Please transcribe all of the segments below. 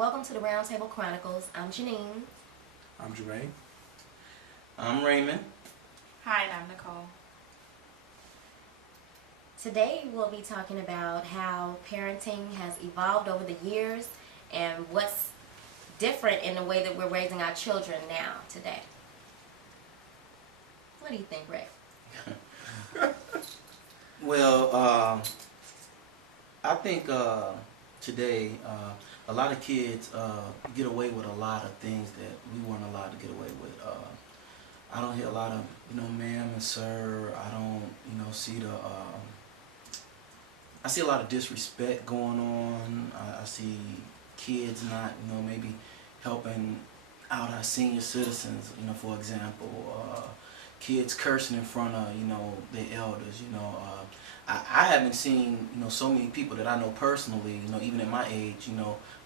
welcome to the Roundtable Chronicles. I'm Janine. I'm Jermaine. I'm Raymond. Hi, and I'm Nicole. Today we'll be talking about how parenting has evolved over the years and what's different in the way that we're raising our children now, today. What do you think, Ray? Well, I think today a lot of kids get away with a lot of things that we weren't allowed to get away with. I don't hear a lot of, ma'am and sir. I don't, see I see a lot of disrespect going on. I see kids not, maybe helping out our senior citizens, for example. Kids cursing in front of, their elders, I haven't seen, so many people that I know personally, even at my age,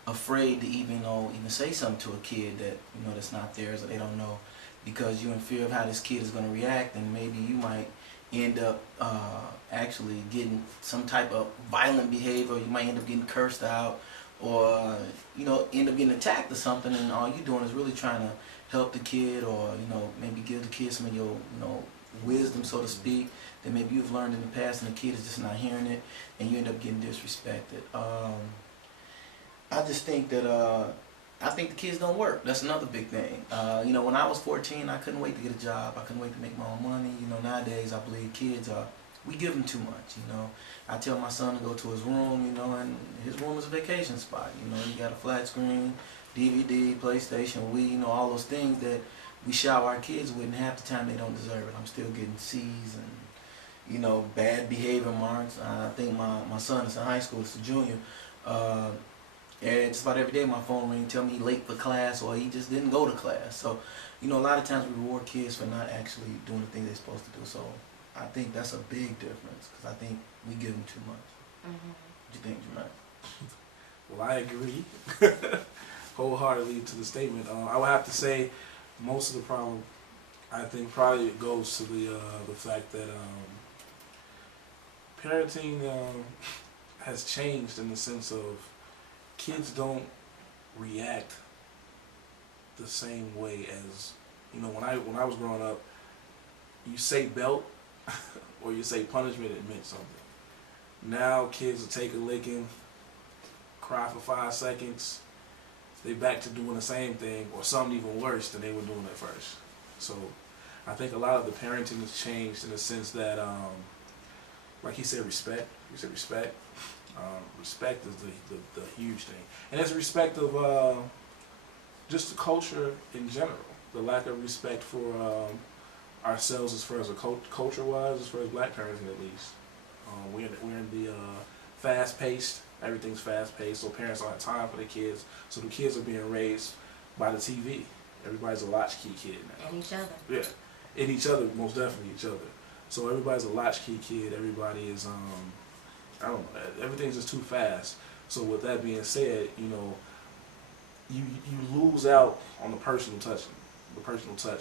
afraid to even say something to a kid that, that's not theirs or they don't know, because you're in fear of how this kid is going to react, and maybe you might end up actually getting some type of violent behavior. You might end up getting cursed out, or end up getting attacked or something, and all you're doing is really trying to help the kid, or maybe give the kid some of your wisdom, so to speak, that maybe you've learned in the past, and the kid is just not hearing it, and you end up getting disrespected. I just think that I think the kids don't work. That's another big thing. When I was 14, I couldn't wait to get a job. I couldn't wait to make my own money. Nowadays I believe kids we give them too much. I tell my son to go to his room, and his room is a vacation spot. He got a flat screen, DVD, PlayStation, Wii, all those things that we shower our kids with, and half the time they don't deserve it. I'm still getting C's and, bad behavior marks. I think my son is in high school, it's a junior. And just about every day my phone rings, tell me he's late for class, or he just didn't go to class. So, a lot of times we reward kids for not actually doing the things they're supposed to do. So I think that's a big difference, because I think we give them too much. What do you think, Jermaine? Well, I agree wholeheartedly to the statement. I would have to say most of the problem, I think, probably goes to the fact that parenting has changed in the sense of kids don't react the same way as, when I was growing up, you say belt or you say punishment, it meant something. Now kids will take a licking, cry for 5 seconds, they back to doing the same thing, or something even worse than they were doing at first. So I think a lot of the parenting has changed in the sense that, like he said, respect. You said respect. Respect is the huge thing, and it's respect of just the culture in general. The lack of respect for ourselves as far as culture-wise, as far as black parenting at least. We're in the fast-paced. Everything's fast-paced, so parents don't have time for the kids. So the kids are being raised by the TV. Everybody's a latchkey kid now. And each other. Yeah, and each other, most definitely each other. So everybody's a latchkey kid. Everybody is I don't know, everything's just too fast. So with that being said, you lose out on the personal touch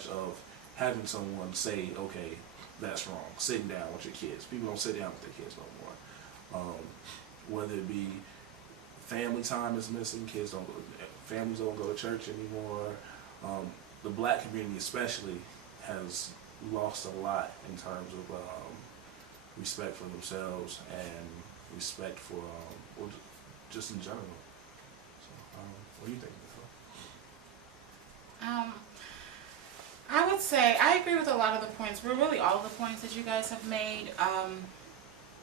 of having someone say, okay, that's wrong, sitting down with your kids. People don't sit down with their kids no more. Whether it be family time is missing, families don't go to church anymore. The black community especially has lost a lot in terms of respect for themselves and respect for just in general. So, what do you think, Nicole? I would say I agree with a lot of the points. Really all of the points that you guys have made.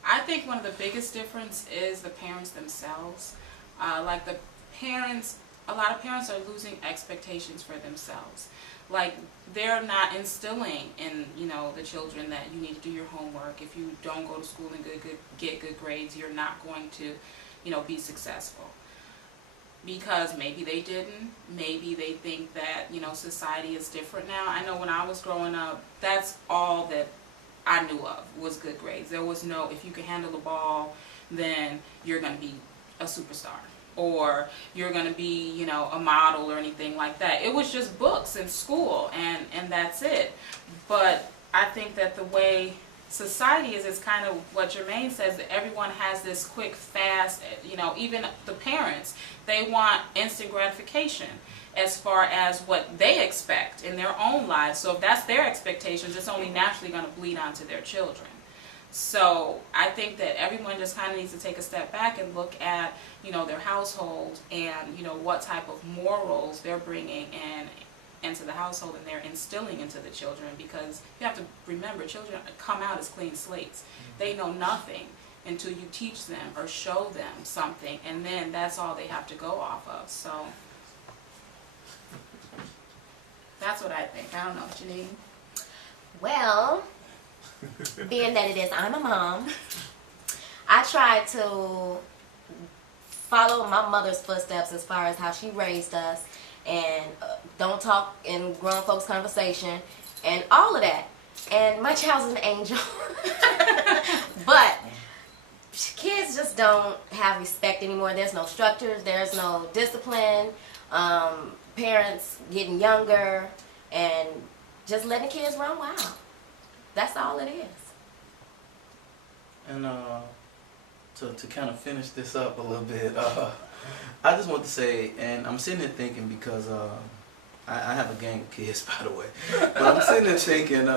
I think one of the biggest difference is the parents themselves. Like the parents, a lot of parents are losing expectations for themselves. Like they're not instilling in the children that you need to do your homework. If you don't go to school and get good grades, you're not going to be successful. Because maybe they didn't. Maybe they think that society is different now. I know when I was growing up, that's all that I knew of was good grades. There was no, if you can handle the ball, then you're going to be a superstar, or you're going to be, a model or anything like that. It was just books and school, and that's it. But I think that the way society is kind of what Jermaine says, that everyone has this quick, fast, even the parents, they want instant gratification as far as what they expect in their own lives. So if that's their expectations, it's only naturally going to bleed onto their children. So I think that everyone just kind of needs to take a step back and look at, their household and, what type of morals they're bringing into the household and they're instilling into the children, because you have to remember, children come out as clean slates. They know nothing until you teach them or show them something, and then that's all they have to go off of. So that's what I think. I don't know, Janine. Well, being that it is, I'm a mom, I try to follow my mother's footsteps as far as how she raised us, and don't talk in grown folks' conversation, and all of that. And my child's an angel. But kids just don't have respect anymore. There's no structures, there's no discipline. Parents getting younger and just letting kids run wild. That's all it is. And to kind of finish this up a little bit, I just want to say, and I'm sitting there thinking, because I have a gang of kids, by the way, but I'm sitting there thinking,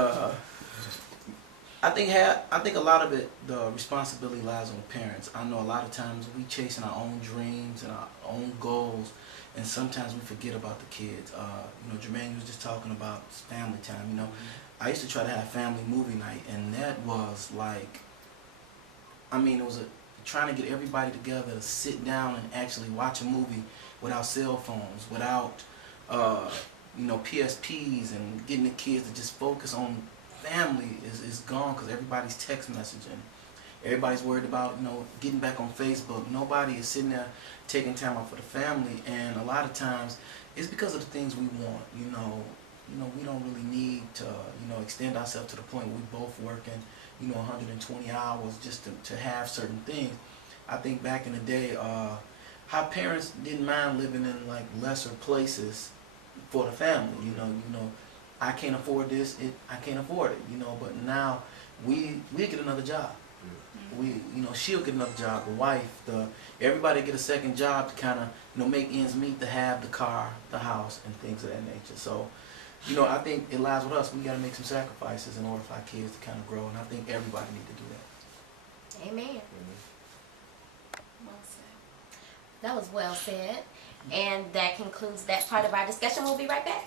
I think a lot of it, the responsibility lies on the parents. I know a lot of times we chasing our own dreams and our own goals, and sometimes we forget about the kids. Jermaine was just talking about family time. I used to try to have family movie night, and that was like, it was trying to get everybody together to sit down and actually watch a movie without cell phones, without PSPs, and getting the kids to just focus on family is gone, because everybody's text messaging. Everybody's worried about getting back on Facebook. Nobody is sitting there taking time out for the family, and a lot of times it's because of the things we want. We don't really need to extend ourselves to the point where we're both working 120 hours just to have certain things. I think back in the day, how parents didn't mind living in like lesser places for the family. I can't afford this, I can't afford it. But now we get another job. She'll get another job, the wife, everybody get a second job to kind of make ends meet, to have the car, the house, and things of that nature. So I think it lies with us. We got to make some sacrifices in order for our kids to kind of grow, and I think everybody need to do that. Amen. Well said. That was well said. And that concludes that part of our discussion. We'll be right back.